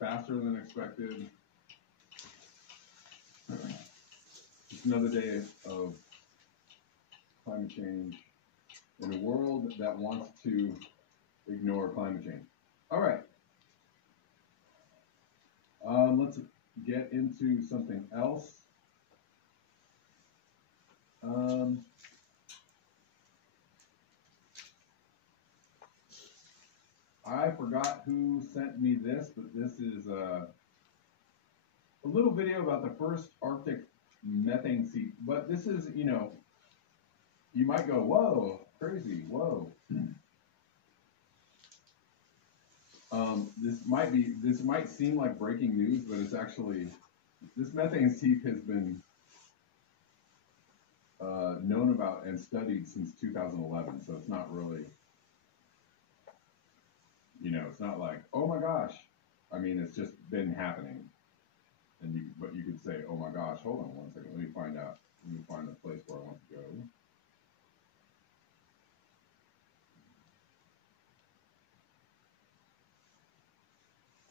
faster than expected. Just another day of climate change in a world that wants to ignore climate change. All right. Let's get into something else. I forgot who sent me this, but this is a little video about the first Arctic methane seep. But this is, you know, you might go, whoa, crazy, whoa. This might seem like breaking news, but it's actually, this methane seep has been known about and studied since 2011, so it's not really, you know, it's not like, oh my gosh. I mean, it's just been happening. But you could say, oh my gosh, hold on one second, let me find out. Let me find the place where I want to go.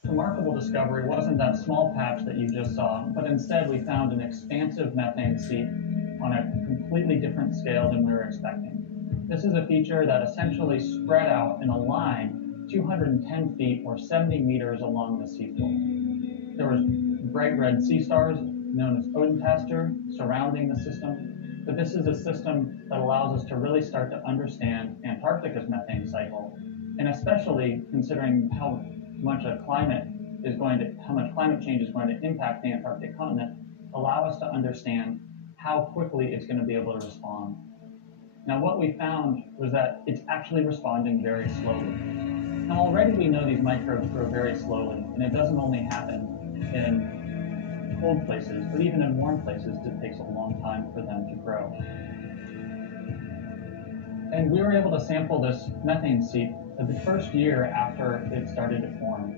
Remarkable discovery wasn't that small patch that you just saw, but instead we found an expansive methane seep on a completely different scale than we were expecting. This is a feature that essentially spread out in a line 210 feet or 70 meters along the seafloor. There was bright red sea stars, known as Odentaster, surrounding the system, but this is a system that allows us to really start to understand Antarctica's methane cycle, and especially considering how much climate change is going to impact the Antarctic continent, allow us to understand how quickly it's going to be able to respond. Now, what we found was that it's actually responding very slowly. Now, already we know these microbes grow very slowly, and it doesn't only happen in cold places, but even in warm places, it takes a long time for them to grow. And we were able to sample this methane seep the first year after it started to form.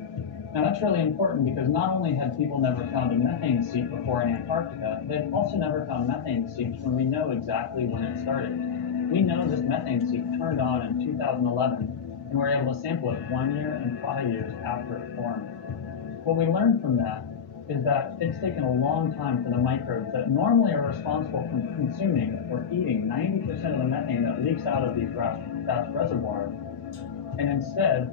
Now that's really important because not only had people never found a methane seep before in Antarctica, they've also never found methane seeps when we know exactly when it started. We know this methane seep turned on in 2011, and we're able to sample it 1 year and 5 years after it formed. What we learned from that is that it's taken a long time for the microbes that normally are responsible for consuming or eating 90% of the methane that leaks out of these vast reservoirs. And instead,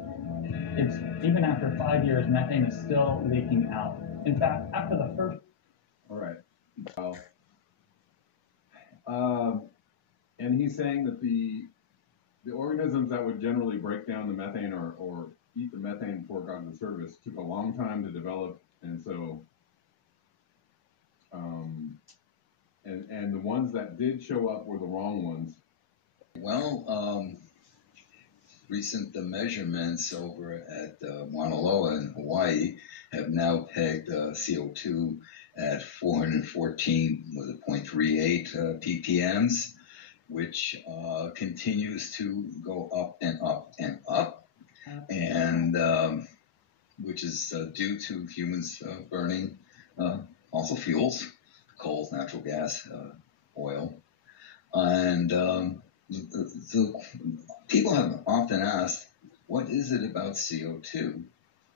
it's even after 5 years, methane is still leaking out. In fact, after the first... All right. And he's saying that the organisms that would generally break down the methane or eat the methane before it got into service took a long time to develop, and so and the ones that did show up were the wrong ones. Well, recent measurements over at Mauna Loa in Hawaii have now pegged CO2 at 414.38 ppms, which continues to go up and up and up, and which is due to humans burning fossil fuels, coal, natural gas, oil. And the people have often asked, what is it about CO2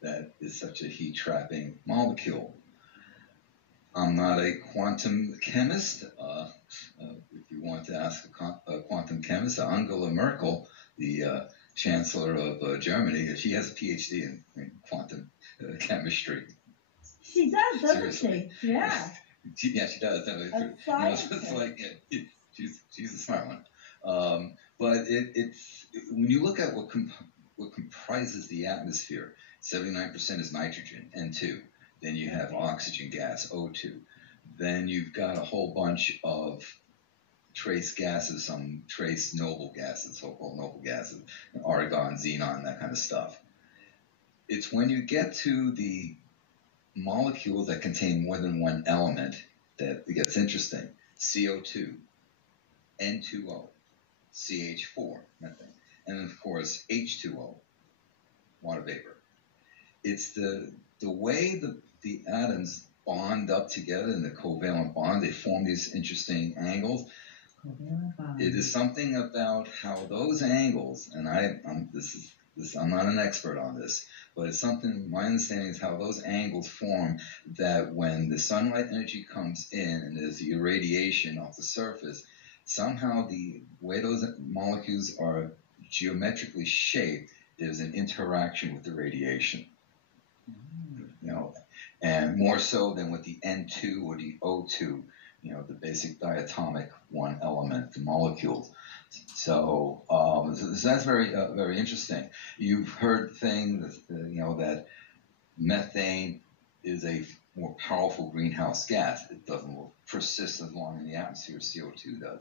that is such a heat-trapping molecule? I'm not a quantum chemist. If you want to ask a quantum chemist, Angela Merkel, the Chancellor of Germany, she has a PhD in quantum chemistry. She does, doesn't Seriously. she? Yeah. Yeah, she does. It's like she's a smart one. But it's when you look at what comprises the atmosphere, 79% is nitrogen, N2. Then you have oxygen gas, O2. Then you've got a whole bunch of trace gases, some trace noble gases, so-called noble gases, argon, xenon, that kind of stuff. It's when you get to the molecules that contain more than one element that it gets interesting. CO2, N2O, CH4, methane, and of course H2O, water vapor. It's the way the atoms bond up together in the covalent bond, they form these interesting angles. It is something about how those angles, and I'm not an expert on this, but it's something, my understanding is how those angles form, that when the sunlight energy comes in and there's the irradiation off the surface, somehow the way those molecules are geometrically shaped, there's an interaction with the radiation. You know, and more so than with the N2 or the O2, you know, the basic diatomic one element, the molecules. So that's very very interesting. You've heard things, you know, that methane is a more powerful greenhouse gas. It doesn't persist as long in the atmosphere as CO2 does.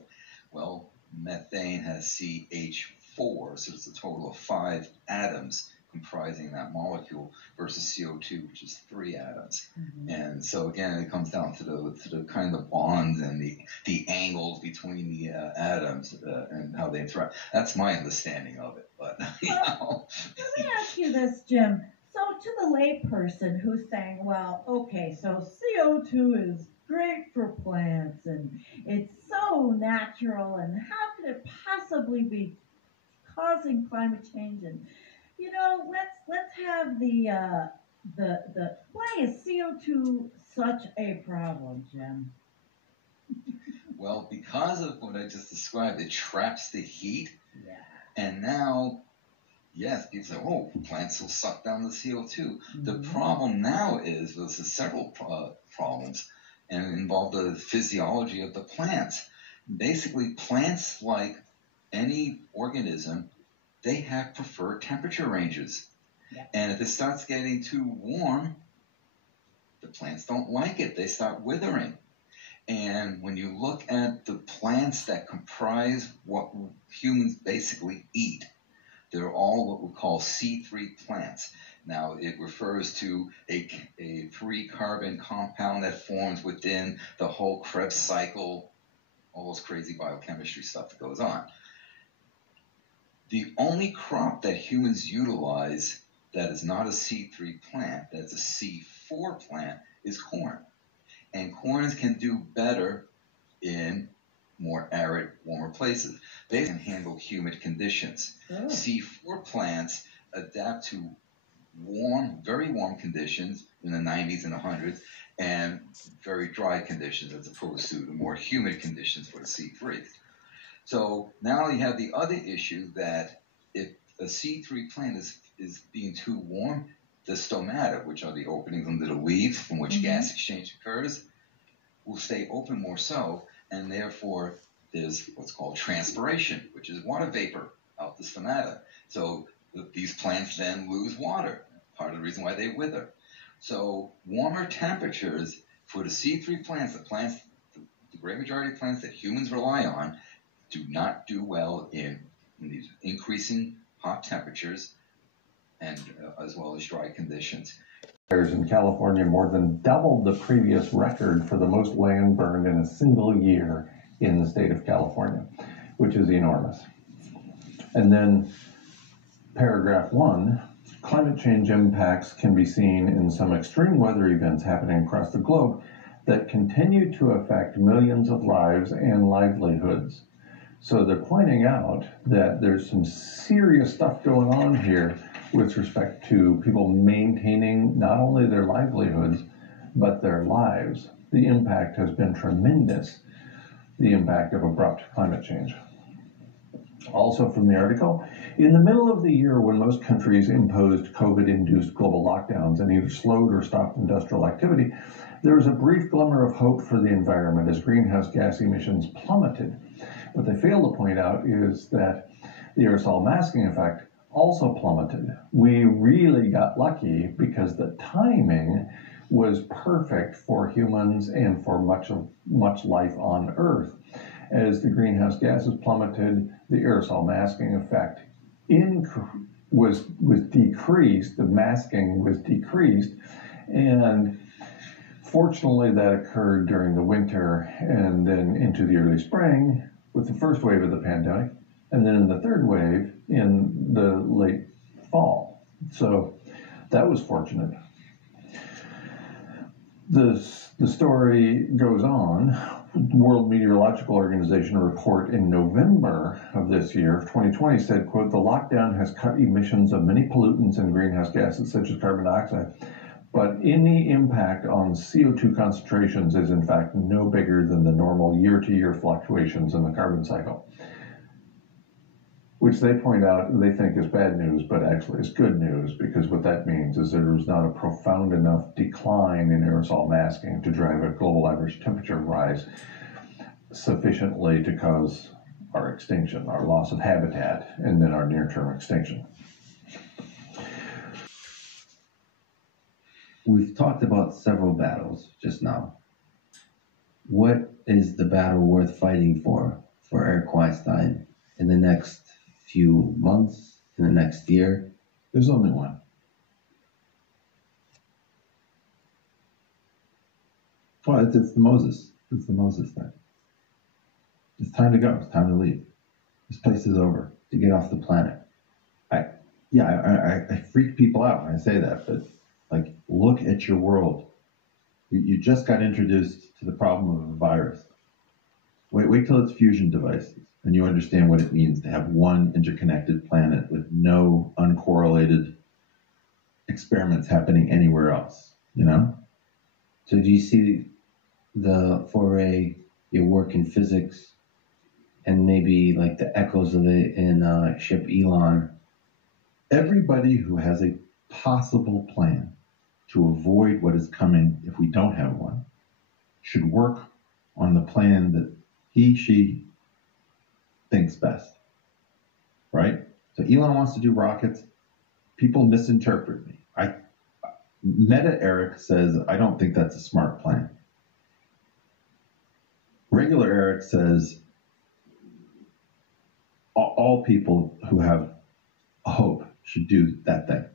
Well, methane has CH4, so it's a total of 5 atoms comprising that molecule versus CO2, which is 3 atoms. Mm-hmm. And so again, it comes down to the kind of bonds and the angles between the atoms and how they interact. That's my understanding of it. But you know. Let me ask you this, Jim. So to the layperson who's saying, well, okay, so CO2 is great for plants and it's so natural, and how could it possibly be causing climate change? And you know, let's have the why is CO2 such a problem, Jim? Well, because of what I just described, it traps the heat. Yeah. And now, yes, people say, oh, plants will suck down the CO2. Mm-hmm. The problem now is, there's several problems, and involve the physiology of the plants. Basically, plants, like any organism, they have preferred temperature ranges. Yeah. And if it starts getting too warm, the plants don't like it. They start withering. And when you look at the plants that comprise what humans basically eat, they're all what we call C3 plants. Now, it refers to a 3-carbon compound that forms within the whole Krebs cycle, all those crazy biochemistry stuff that goes on. The only crop that humans utilize that is not a C3 plant, that's a C4 plant, is corn. And corns can do better in more arid, warmer places. They can handle humid conditions. Oh. C4 plants adapt to warm, very warm conditions in the 90s and 100s, and very dry conditions as opposed to the more humid conditions for the C3s. So now you have the other issue that if a C3 plant is being too warm, the stomata, which are the openings under the leaves from which gas exchange occurs, will stay open more so, and therefore there's what's called transpiration, which is water vapor out the stomata. So these plants then lose water, part of the reason why they wither. So warmer temperatures for the C3 plants, the great majority of plants that humans rely on, do not do well in these increasing hot temperatures and as well as dry conditions. Fires in California more than doubled the previous record for the most land burned in a single year in the state of California, which is enormous. And then paragraph 1, climate change impacts can be seen in some extreme weather events happening across the globe that continue to affect millions of lives and livelihoods. So they're pointing out that there's some serious stuff going on here with respect to people maintaining not only their livelihoods, but their lives. The impact has been tremendous, the impact of abrupt climate change. Also from the article, in the middle of the year when most countries imposed COVID-induced global lockdowns and either slowed or stopped industrial activity, there was a brief glimmer of hope for the environment as greenhouse gas emissions plummeted. What they fail to point out is that the aerosol masking effect also plummeted. We really got lucky because the timing was perfect for humans and for much life on Earth. As the greenhouse gases plummeted, the aerosol masking effect was decreased, the masking was decreased, and fortunately that occurred during the winter and then into the early spring with the first wave of the pandemic, and then in the third wave in the late fall. So that was fortunate. The story goes on World Meteorological Organization report in November of this year, of 2020, said, quote, the lockdown has cut emissions of many pollutants and greenhouse gases such as carbon dioxide, but any impact on CO2 concentrations is in fact no bigger than the normal year-to-year fluctuations in the carbon cycle, which they point out they think is bad news, but actually is good news, because what that means is there is not a profound enough decline in aerosol masking to drive a global average temperature rise sufficiently to cause our extinction, our loss of habitat, and then our near-term extinction. We've talked about several battles just now. What is the battle worth fighting for Eric Weinstein in the next few months, in the next year? There's only one. Well, it's the Moses. It's the Moses thing. It's time to go. It's time to leave. This place is over. To get off the planet. I freak people out when I say that, but like, look at your world. You just got introduced to the problem of a virus. Wait till it's fusion devices, and you understand what it means to have one interconnected planet with no uncorrelated experiments happening anywhere else, you know? So do you see the foray, your work in physics, and maybe like the echoes of it in Ship Elon? Everybody who has a possible plan to avoid what is coming if we don't have one should work on the plan that she thinks best, right? So Elon wants to do rockets. People misinterpret me. Meta Eric says, I don't think that's a smart plan. Regular Eric says, all people who have hope should do that thing.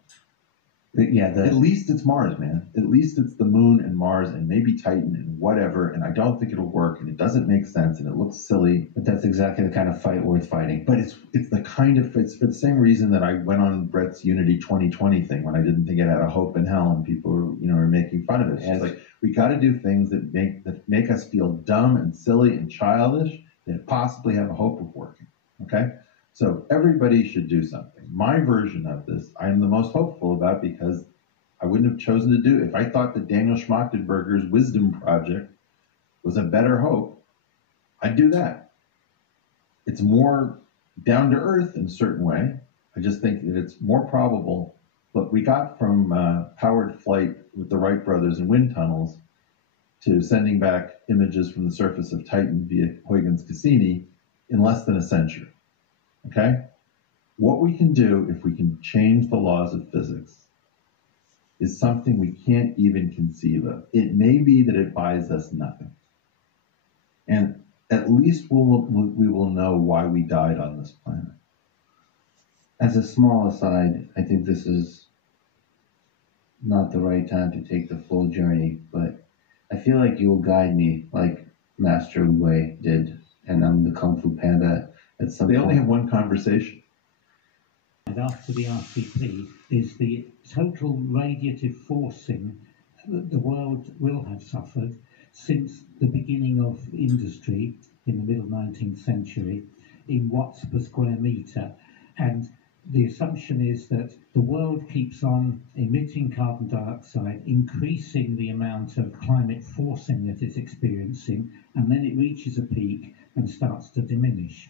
Yeah, at least it's Mars, man. At least it's the moon and Mars and maybe Titan and whatever. And I don't think it'll work, and it doesn't make sense, and it looks silly. But that's exactly the kind of fight worth fighting. But it's for the same reason that I went on Brett's Unity 2020 thing when I didn't think it had a hope in hell, and people were making fun of it. It's like, we got to do things that make us feel dumb and silly and childish that possibly have a hope of working. Okay. So everybody should do something. My version of this, I am the most hopeful about, because I wouldn't have chosen to do it. If I thought that Daniel Schmachtenberger's Wisdom Project was a better hope, I'd do that. It's more down to earth in a certain way. I just think that it's more probable. Look, we got from powered flight with the Wright brothers and wind tunnels to sending back images from the surface of Titan via Huygens-Cassini in less than a century. Okay? What we can do if we can change the laws of physics is something we can't even conceive of. It may be that it buys us nothing. And at least we will know why we died on this planet. As a small aside, I think this is not the right time to take the full journey, but I feel like you will guide me like Master Wei did, and I'm the Kung Fu Panda. They only have one conversation. And after the RCP is the total radiative forcing that the world will have suffered since the beginning of industry in the middle 19th century in watts per square meter. And the assumption is that the world keeps on emitting carbon dioxide, increasing the amount of climate forcing that it's experiencing, and then it reaches a peak and starts to diminish.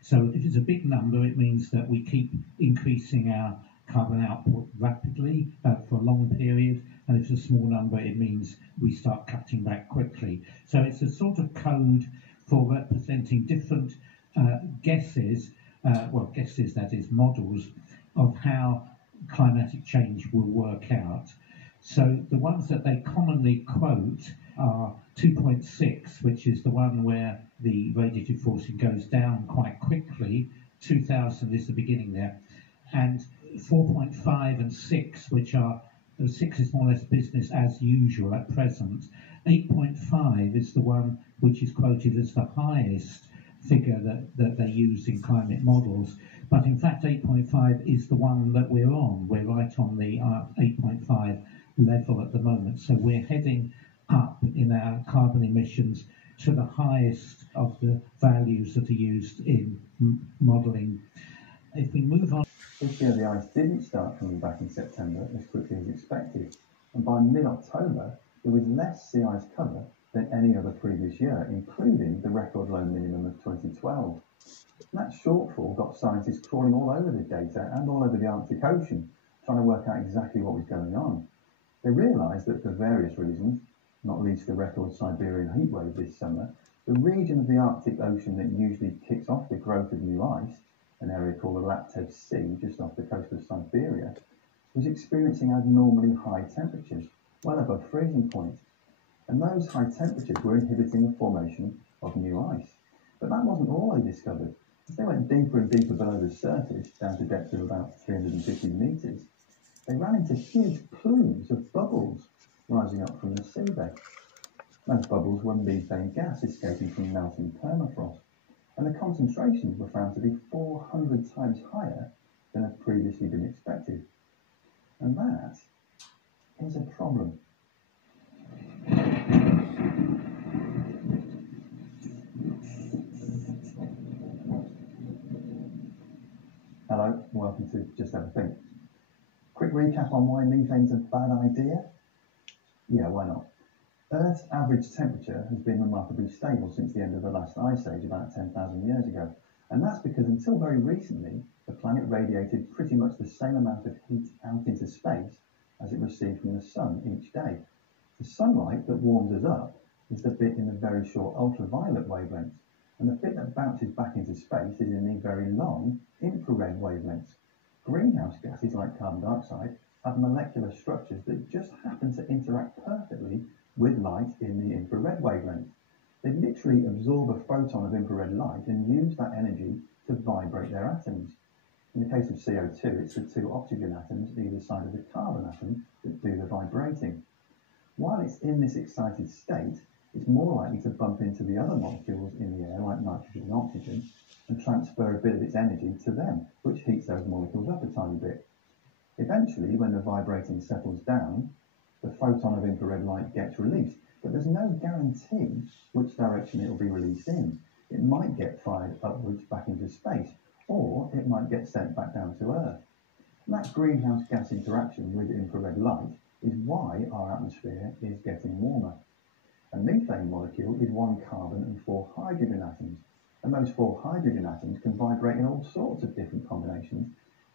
So if it's a big number, it means that we keep increasing our carbon output rapidly for a long period. And if it's a small number, it means we start cutting back quickly. So it's a sort of code for representing different guesses, that is, models of how climatic change will work out. So the ones that they commonly quote are 2.6, which is the one where the radiative forcing goes down quite quickly. 2000 is the beginning there. And 4.5 and 6, which are, 6 is more or less business as usual at present. 8.5 is the one which is quoted as the highest figure that they use in climate models. But in fact, 8.5 is the one that we're on. We're right on the 8.5 level at the moment. So we're heading up in our carbon emissions to the highest of the values that are used in modelling. If we move on. This year the ice didn't start coming back in September as quickly as expected, and by mid-October there was less sea ice cover than any other previous year, including the record low minimum of 2012. And that shortfall got scientists crawling all over the data and all over the Arctic Ocean, trying to work out exactly what was going on. They realised that for various reasons, not least the record Siberian heatwave this summer, the region of the Arctic Ocean that usually kicks off the growth of new ice, an area called the Laptev Sea just off the coast of Siberia, was experiencing abnormally high temperatures, well above freezing point. And those high temperatures were inhibiting the formation of new ice. But that wasn't all they discovered. As they went deeper and deeper below the surface, down to depths of about 350 metres, they ran into huge plumes of bubbles rising up from the seabed. Those bubbles were methane gas escaping from melting permafrost, and the concentrations were found to be 400 times higher than had previously been expected. And that is a problem. Hello, welcome to Just Have a Think. Quick recap on why methane's a bad idea? Yeah, why not? Earth's average temperature has been remarkably stable since the end of the last ice age about 10,000 years ago, and that's because until very recently the planet radiated pretty much the same amount of heat out into space as it received from the sun each day. The sunlight that warms us up is the bit in the very short ultraviolet wavelengths, and the bit that bounces back into space is in the very long infrared wavelengths. Greenhouse gases like carbon dioxide have molecular structures that just happen to interact perfectly with light in the infrared wavelength. They literally absorb a photon of infrared light and use that energy to vibrate their atoms. In the case of CO2, it's the two oxygen atoms either side of the carbon atom that do the vibrating. While it's in this excited state, it's more likely to bump into the other molecules in the air, like nitrogen and oxygen, and transfer a bit of its energy to them, which heats those molecules up a tiny bit. Eventually, when the vibrating settles down, the photon of infrared light gets released, but there's no guarantee which direction it will be released in. It might get fired upwards back into space, or it might get sent back down to Earth. And that greenhouse gas interaction with infrared light is why our atmosphere is getting warmer. A methane molecule is one carbon and 4 hydrogen atoms, and those 4 hydrogen atoms can vibrate in all sorts of different combinations,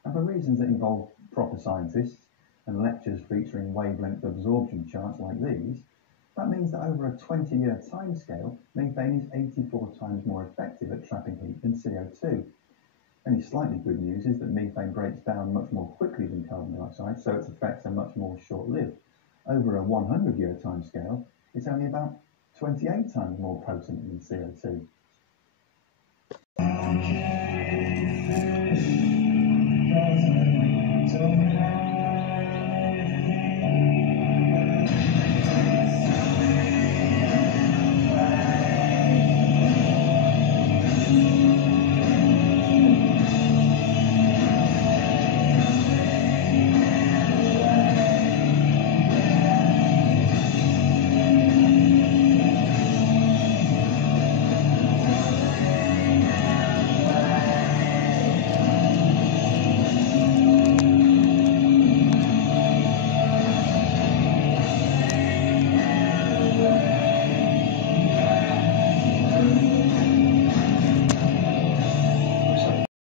and for reasons that involve proper scientists and lectures featuring wavelength absorption charts like these, that means that over a 20-year timescale, methane is 84 times more effective at trapping heat than CO2. Any slightly good news is that methane breaks down much more quickly than carbon dioxide, so its effects are much more short-lived. Over a 100-year timescale, it's only about 28 times more potent than CO2.